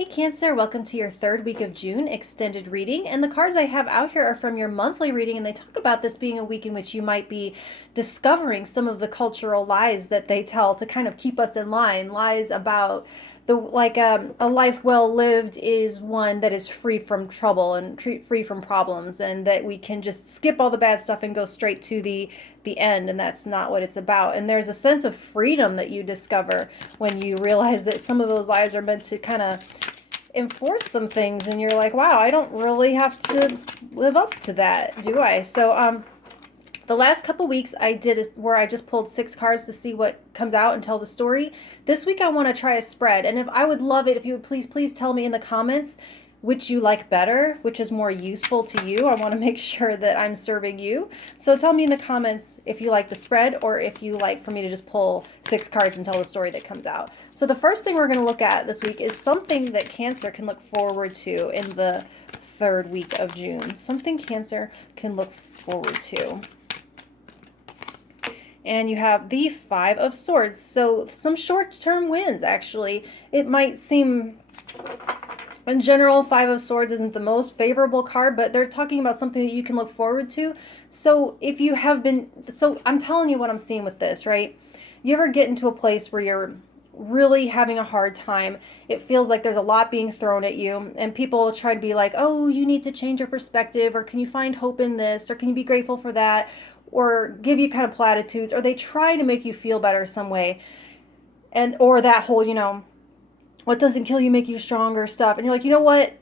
Hey Cancer, welcome to your third week of June extended reading. And the cards I have out here are from your monthly reading, and they talk about this being a week in which you might be discovering some of the cultural lies that they tell to kind of keep us in line. Lies about a life well lived is one that is free from trouble and free from problems, and that we can just skip all the bad stuff and go straight to the end, and that's not what it's about. And there's a sense of freedom that you discover when you realize that some of those lies are meant to kind of enforce some things, and you're like, wow, I don't really have to live up to that, do I? So the last couple weeks I did is where I just pulled 6 cards to see what comes out and tell the story. This week I want to try a spread, and if I would love it if you would please tell me in the comments which you like better, which is more useful to you. I want to make sure that I'm serving you. So tell me in the comments if you like the spread, or if you like for me to just pull 6 cards and tell the story that comes out. So the first thing we're going to look at this week is something that Cancer can look forward to in the third week of June. Something Cancer can look forward to. And you have the 5 of Swords. So some short-term wins, actually. It might seem, in general, 5 of Swords isn't the most favorable card, but they're talking about something that you can look forward to. So if you have been, so I'm telling you what I'm seeing with this, right? You ever get into a place where you're really having a hard time? It feels like there's a lot being thrown at you, and people try to be like, oh, you need to change your perspective, or can you find hope in this, or can you be grateful for that, or give you kind of platitudes, or they try to make you feel better some way. And or that whole, what doesn't kill you make you stronger stuff. And you're like, you know what?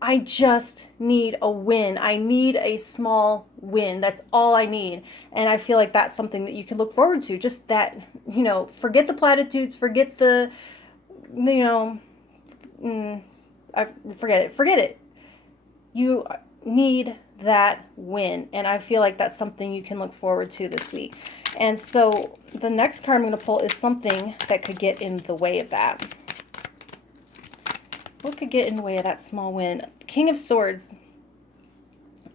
I just need a win. I need a small win. That's all I need. And I feel like that's something that you can look forward to. Just that, forget the platitudes, forget the, forget it. You need that win. And I feel like that's something you can look forward to this week. And so the next card I'm going to pull is something that could get in the way of that. What could get in the way of that small win? King of Swords.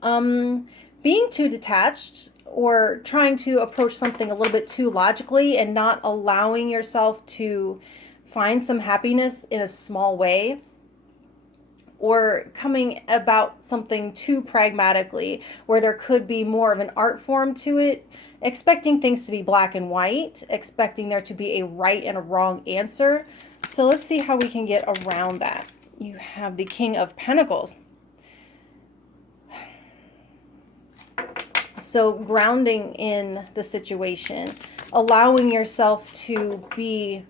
Being too detached, or trying to approach something a little bit too logically and not allowing yourself to find some happiness in a small way, or coming about something too pragmatically, where there could be more of an art form to it, expecting things to be black and white, expecting there to be a right and a wrong answer. So let's see how we can get around that. You have the King of Pentacles. So grounding in the situation, allowing yourself to be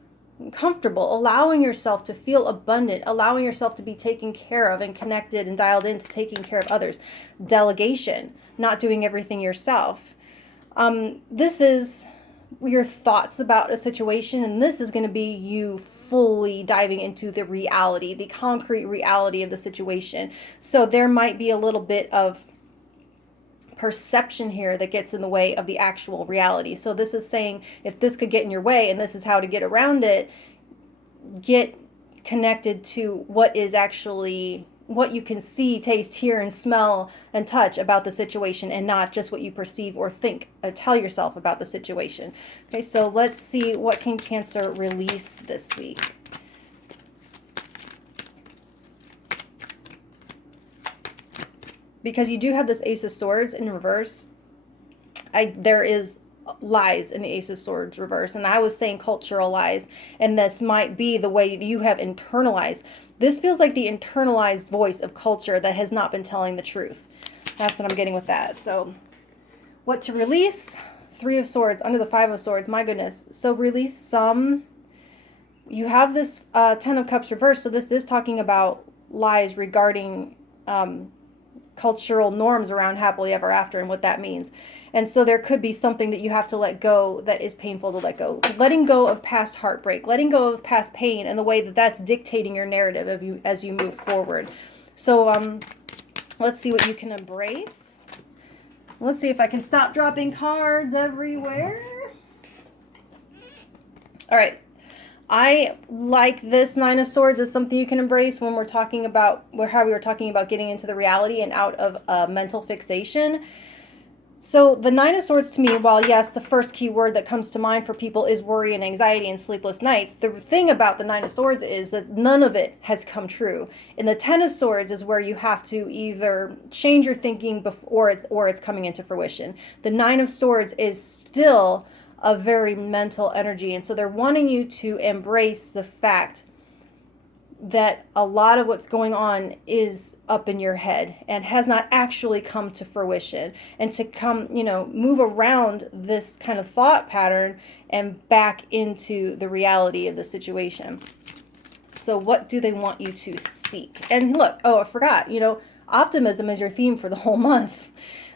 comfortable, allowing yourself to feel abundant, allowing yourself to be taken care of and connected and dialed into taking care of others. Delegation, not doing everything yourself. This is your thoughts about a situation, and this is going to be you fully diving into the reality, the concrete reality of the situation. So there might be a little bit of perception here that gets in the way of the actual reality. So this is saying, if this could get in your way and this is how to get around it, get connected to what is actually, what you can see, taste, hear, and smell and touch about the situation, and not just what you perceive or think or tell yourself about the situation. Okay, so let's see, what can Cancer release this week? Because you do have this Ace of Swords in reverse. There is lies in the Ace of Swords reverse, and I was saying cultural lies, and this might be the way you have internalized. This feels like the internalized voice of culture that has not been telling the truth. That's what I'm getting with that. So what to release? 3 of Swords under the 5 of Swords. My goodness. So release some. You have this 10 of Cups reversed, so this is talking about lies regarding cultural norms around happily ever after and what that means. And so there could be something that you have to let go that is painful to let go. Letting go of past heartbreak, letting go of past pain, and the way that that's dictating your narrative of you as you move forward. So let's see what you can embrace. Let's see if I can stop dropping cards everywhere. All right. I like this 9 of Swords as something you can embrace when we're talking about how we were talking about getting into the reality and out of a mental fixation. So the Nine of Swords to me, while yes, the first key word that comes to mind for people is worry and anxiety and sleepless nights, the thing about the Nine of Swords is that none of it has come true. And the Ten of Swords is where you have to either change your thinking before it's coming into fruition. The Nine of Swords is still a very mental energy, and so they're wanting you to embrace the fact that a lot of what's going on is up in your head and has not actually come to fruition, and to come, move around this kind of thought pattern and back into the reality of the situation. So what do they want you to seek? And look, oh, I forgot, optimism is your theme for the whole month.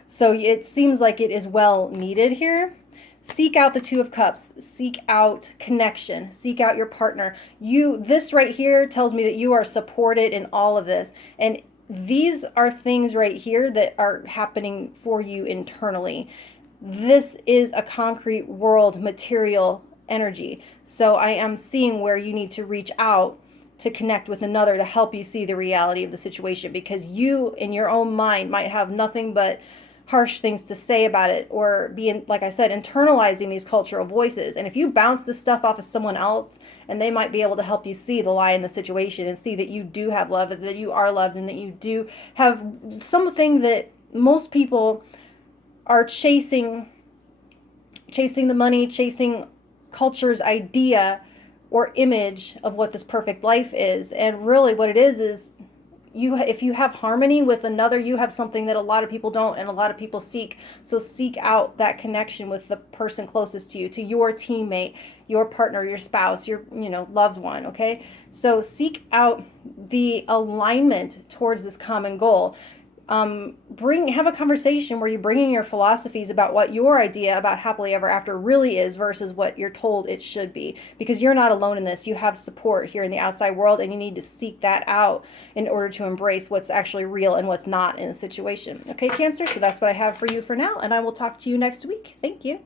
So it seems like it is well needed here. Seek out the Two of Cups. Seek out connection. Seek out your partner. This right here tells me that you are supported in all of this. And these are things right here that are happening for you internally. This is a concrete world material energy. So I am seeing where you need to reach out to connect with another to help you see the reality of the situation, because you in your own mind might have nothing but harsh things to say about it, or being, like I said, internalizing these cultural voices. And if you bounce this stuff off of someone else, and they might be able to help you see the lie in the situation and see that you do have love, that you are loved, and that you do have something that most people are chasing the money, chasing culture's idea or image of what this perfect life is. And really what it is if you have harmony with another, you have something that a lot of people don't and a lot of people seek. So seek out that connection with the person closest to you, to your teammate, your partner, your spouse, your loved one, okay? So seek out the alignment towards this common goal. Have a conversation where you're bringing your philosophies about what your idea about happily ever after really is versus what you're told it should be, because you're not alone in this. You have support here in the outside world, and you need to seek that out in order to embrace what's actually real and what's not in a situation. Okay, Cancer, so that's what I have for you for now, and I will talk to you next week. Thank you.